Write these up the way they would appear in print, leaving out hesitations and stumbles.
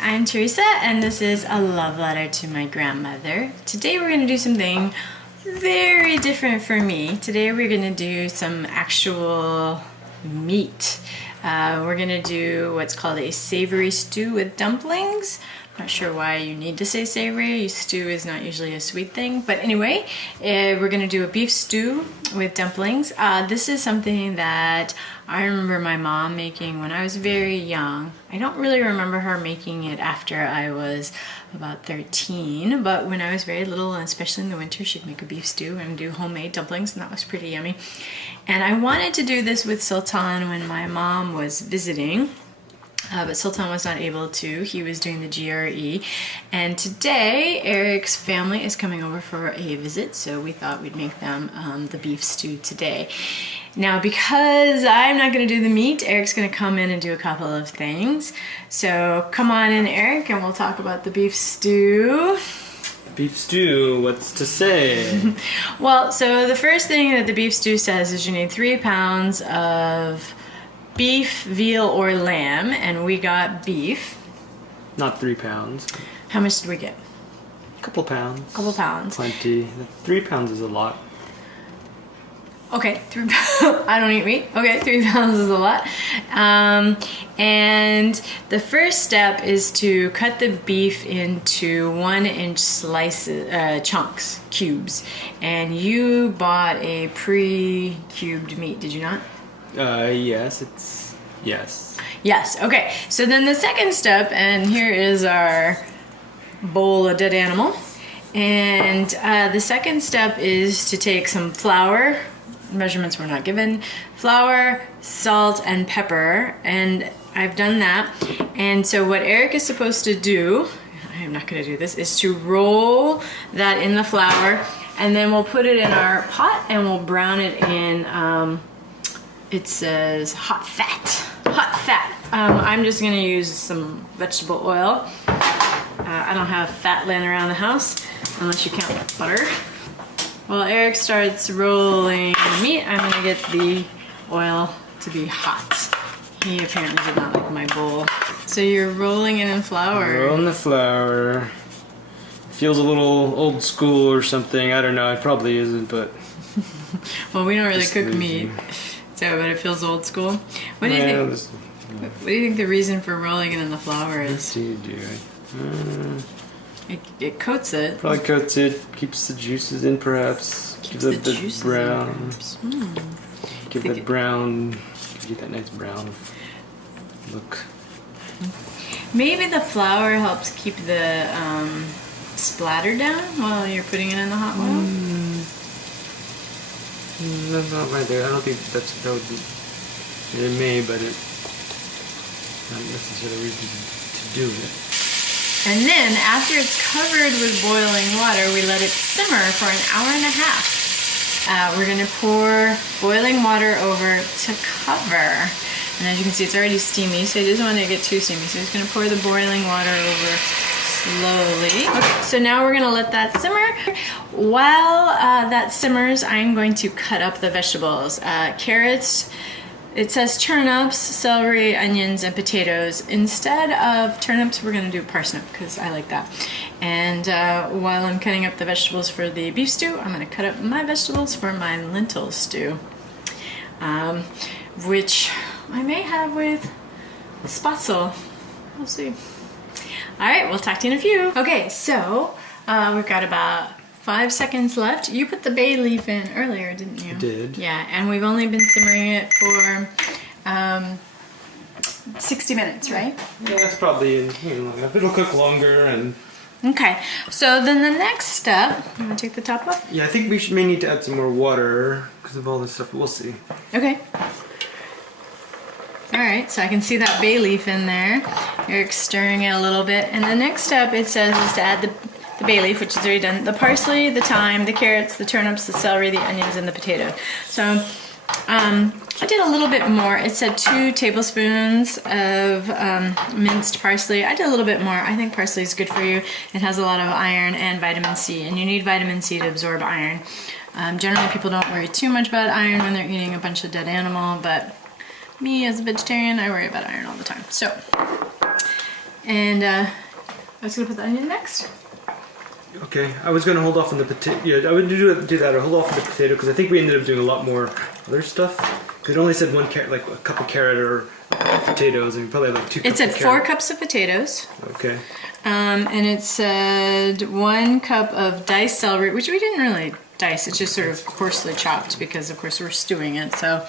I'm Teresa and this is a love letter to my grandmother. Today we're going to do something very different for me. Today we're going to do some actual meat. We're going to do what's called a savory stew with dumplings. Not sure why you need to say savory. Stew is not usually a sweet thing. But anyway, we're going to do a beef stew with dumplings. This is something that I remember my mom making when I was very young. I don't really remember her making it after I was about 13, but when I was very little, and especially in the winter, she'd make a beef stew and do homemade dumplings, and that was pretty yummy. And I wanted to do this with Sultan when my mom was visiting. But Sultan was not able to. He was doing the GRE. And today, Eric's family is coming over for a visit, so we thought we'd make them the beef stew today. Now, because I'm not going to do the meat, Eric's going to come in and do a couple of things. So come on in, Eric, and we'll talk about the beef stew. Beef stew, what's to say? Well, so the first thing that the beef stew says is you need 3 pounds of beef, veal, or lamb, and we got beef. Not 3 pounds. How much did we get? A couple pounds. A couple pounds. Plenty. 3 pounds is a lot. Okay, 3 pounds. I don't eat meat. Okay, 3 pounds is a lot. And the first step is to cut the beef into 1-inch slices, chunks, cubes. And you bought a pre-cubed meat, did you not? Yes. Yes, okay. So then the second step, and here is our bowl of dead animal. And the second step is to take some flour, measurements were not given, flour, salt, and pepper, and I've done that. And so what Eric is supposed to do, I am not going to do this, is to roll that in the flour, and then we'll put it in our pot and we'll brown it in, it says hot fat. Hot fat. I'm just going to use some vegetable oil. I don't have fat laying around the house, unless you count butter. While Eric starts rolling the meat, I'm going to get the oil to be hot. He apparently did not like my bowl. So you're rolling it in flour. Rolling the flour. Feels a little old school or something. I don't know. It probably isn't, but... Well, we don't really cook meat. So, but it feels old school. What do you think? What do you think the reason for rolling it in the flour is? What do you do? It coats it. Probably coats it. Keeps the juices in, perhaps. Keeps the juices brown. in. Give that brown. Get that nice brown look. Maybe the flour helps keep the splatter down while you're putting it in the hot oil. That's not right there. I don't think that would be. It may, but it's not necessarily a reason to do it. And then, after it's covered with boiling water, we let it simmer for an hour and a half. We're going to pour boiling water over to cover. And as you can see, it's already steamy, so it doesn't want to get too steamy. So we're just going to pour the boiling water over slowly. Okay, so now we're going to let that simmer. While that simmers, I'm going to cut up the vegetables. Carrots. It says turnips, celery, onions, and potatoes. Instead of turnips, we're going to do parsnip because I like that. And while I'm cutting up the vegetables for the beef stew, I'm going to cut up my vegetables for my lentil stew, which I may have with spatzel. We'll see. All right, we'll talk to you in a few. Okay, so we've got about 5 seconds left. You put the bay leaf in earlier, didn't you? I did. Yeah, and we've only been simmering it for 60 minutes, right? Yeah, that's probably long enough. It'll cook longer and... Okay, so then the next step, you want to take the top off? Yeah, I think we may need to add some more water because of all this stuff. We'll see. Okay. All right, so I can see that bay leaf in there. You're stirring it a little bit. And the next step, it says, is to add the bay leaf, which is already done, the parsley, the thyme, the carrots, the turnips, the celery, the onions, and the potato. So I did a little bit more. It said 2 tablespoons of minced parsley. I did a little bit more. I think parsley is good for you. It has a lot of iron and vitamin C, and you need vitamin C to absorb iron. Generally, people don't worry too much about iron when they're eating a bunch of dead animal, but me as a vegetarian, I worry about iron all the time. So And I was gonna put the onion next. Okay, I was gonna hold off on the potato. Yeah, I would do that or hold off on the potato because I think we ended up doing a lot more other stuff. Because it only said one carrot, like a cup of carrot or a cup of potatoes, and we probably had like 2 cups. It said of 4 cups of potatoes. Okay. And it said 1 cup of diced celery, which we didn't really dice. It's just sort of coarsely chopped because, of course, we're stewing it. So.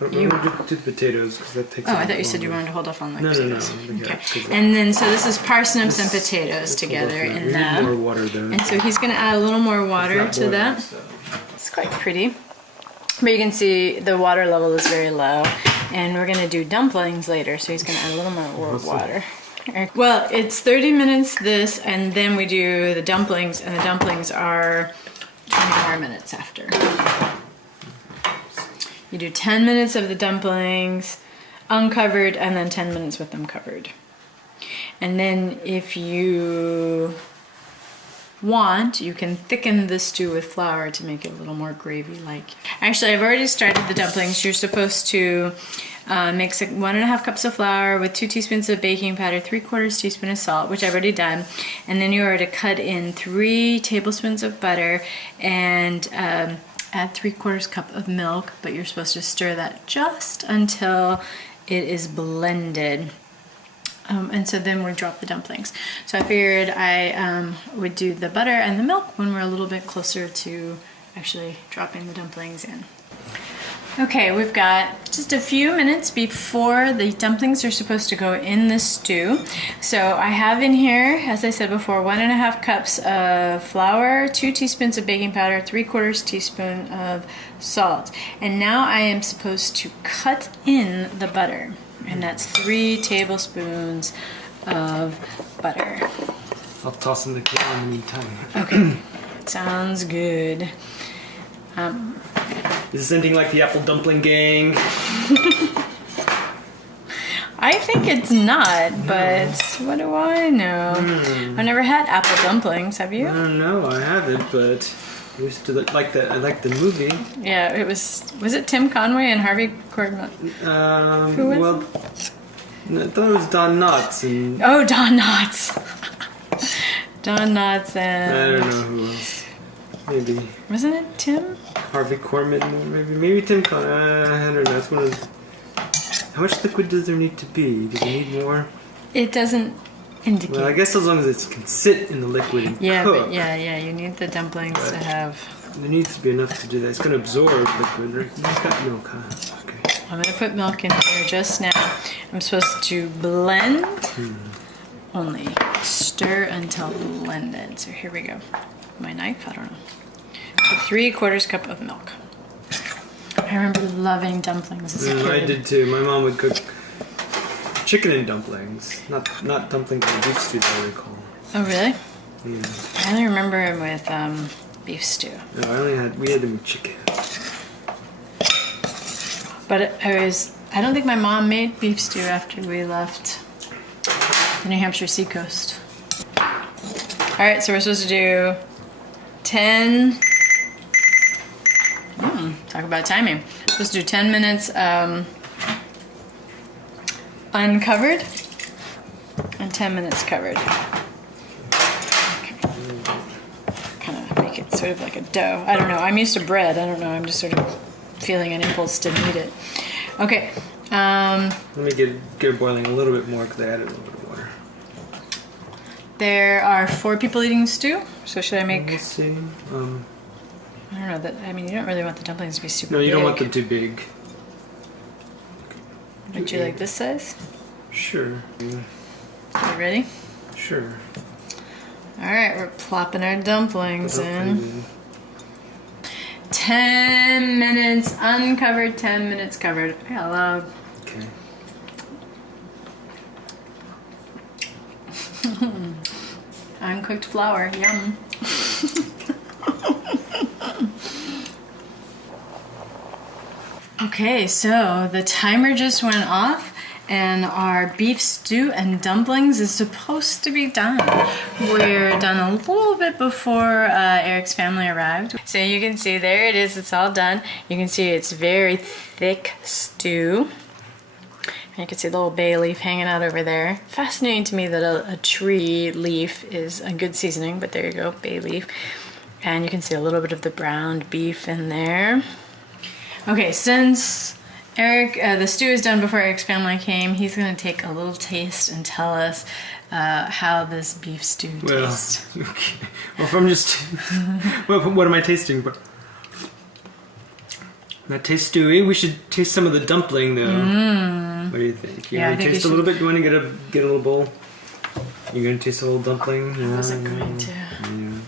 You do the potatoes because that takes. Oh, I thought you said you wanted to hold off on like potatoes. No. Okay. And then so this is parsnips and potatoes together in that. More water though. And so he's going to add a little more water to that. It's quite pretty. But you can see the water level is very low. And we're going to do dumplings later, so he's going to add a little more water. Well, it's 30 minutes this, and then we do the dumplings, and the dumplings are 24 minutes after. You do 10 minutes of the dumplings uncovered and then 10 minutes with them covered. And then if you want, you can thicken the stew with flour to make it a little more gravy-like. Actually, I've already started the dumplings. You're supposed to mix 1.5 cups of flour with 2 teaspoons of baking powder, 3/4 teaspoon of salt, which I've already done. And then you are to cut in 3 tablespoons of butter and add 3/4 cup of milk, but you're supposed to stir that just until it is blended. And so then we drop the dumplings. So I figured I would do the butter and the milk when we're a little bit closer to actually dropping the dumplings in. Okay, we've got just a few minutes before the dumplings are supposed to go in the stew. So I have in here, as I said before, 1.5 cups of flour, 2 teaspoons of baking powder, 3/4 teaspoon of salt. And now I am supposed to cut in the butter. And that's 3 tablespoons of butter. I'll toss in the kettle in the meantime. Okay, sounds good. Is this anything like the apple dumpling gang? I think it's not, but what do I know? I've never had apple dumplings, have you? No, I haven't, but I used to like that. I like the movie. Yeah, it was it Tim Conway and Harvey Korman? Who was well, I thought it was Don Knotts and. Oh, Don Knotts. Don Knotts and. I don't know who else. Maybe. Wasn't it Tim? Harvey Korman, maybe Tim Conway. I don't know. It's one of those. How much liquid does there need to be? Does it need more? It doesn't indicate. Well, I guess as long as it can sit in the liquid and cook. But yeah, you need the dumplings to have. There needs to be enough to do that. It's going to absorb liquid. Right? You've got milk, huh? Okay. I'm going to put milk in here just now. I'm supposed to blend. Only stir until blended. So here we go. My knife? I don't know. So 3/4 cup of milk. I remember loving dumplings as a kid. I did too. My mom would cook chicken and dumplings. Not dumplings and beef stew, I recall. Oh, really? Yeah. I only remember them with beef stew. No, we had them with chicken. But I don't think my mom made beef stew after we left the New Hampshire seacoast. All right, so we're supposed to do 10. Talk about timing. We're supposed to do 10 minutes uncovered and 10 minutes covered. Okay. Kind of make it sort of like a dough. I don't know. I'm used to bread. I don't know. I'm just sort of feeling an impulse to knead it. Okay. Let me get it boiling a little bit more because I added a little bit of water. There are 4 people eating stew. So should I make? Let's see. I don't know. I mean, you don't really want the dumplings to be super big. No, you don't want them too big. Would you like this size? Sure. You ready? Sure. All right, we're plopping our dumplings in. 10 minutes uncovered, 10 minutes covered. I got loud. Okay. Uncooked flour, yum. Okay, so the timer just went off and our beef stew and dumplings is supposed to be done. We're done a little bit before Eric's family arrived. So you can see there it is, it's all done. You can see it's very thick stew. You can see the little bay leaf hanging out over there. Fascinating to me that a tree leaf is a good seasoning, but there you go, bay leaf. And you can see a little bit of the browned beef in there. Okay, since Eric, the stew is done before Eric's family came, he's gonna take a little taste and tell us how this beef stew tastes. Okay. Well, if I'm just, what am I tasting? That tastes stewy. We should taste some of the dumpling, though. What do you think? You want to taste a little bit? Do you want to get a little bowl? You're gonna taste a little dumpling. I wasn't going to. Yeah.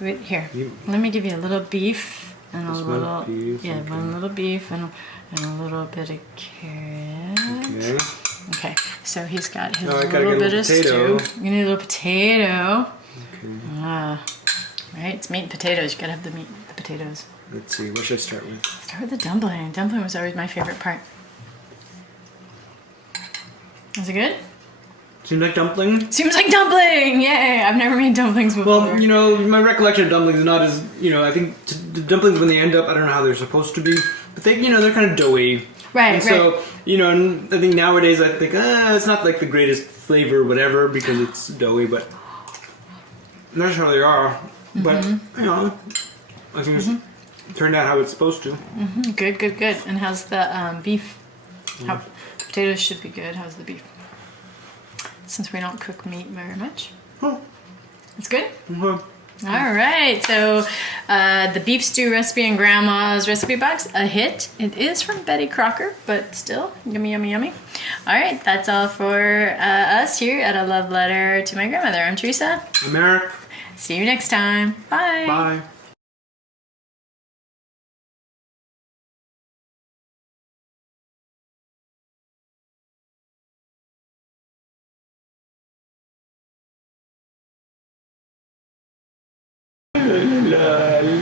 Wait, here, let me give you a little beef and a little, one little beef and a little bit of carrot. Okay, so he's got his little bit of stew. You need a little potato. Okay. Right, it's meat and potatoes. You gotta have the meat, the potatoes. Let's see, what should I start with? Start with the dumpling. Dumpling was always my favorite part. Is it good? Seems like dumpling? Seems like dumpling! Yay! I've never made dumplings before. Well, you know, my recollection of dumplings is not as, you know, I think the dumplings when they end up, I don't know how they're supposed to be, but they, you know, they're kind of doughy. Right, and so, you know, and I think nowadays I think, it's not like the greatest flavor or whatever because it's doughy, but that's how they are. But, you know, I think it's turned out how it's supposed to. Good, good, good. And how's the beef? How, potatoes should be good. How's the beef? Since we don't cook meat very much. Oh. It's good? All right, so the beef stew recipe in Grandma's recipe box, a hit. It is from Betty Crocker, but still, yummy, yummy, yummy. All right, that's all for us here at A Love Letter to My Grandmother. I'm Teresa. I'm Eric. See you next time. Bye. Bye. La, la, la.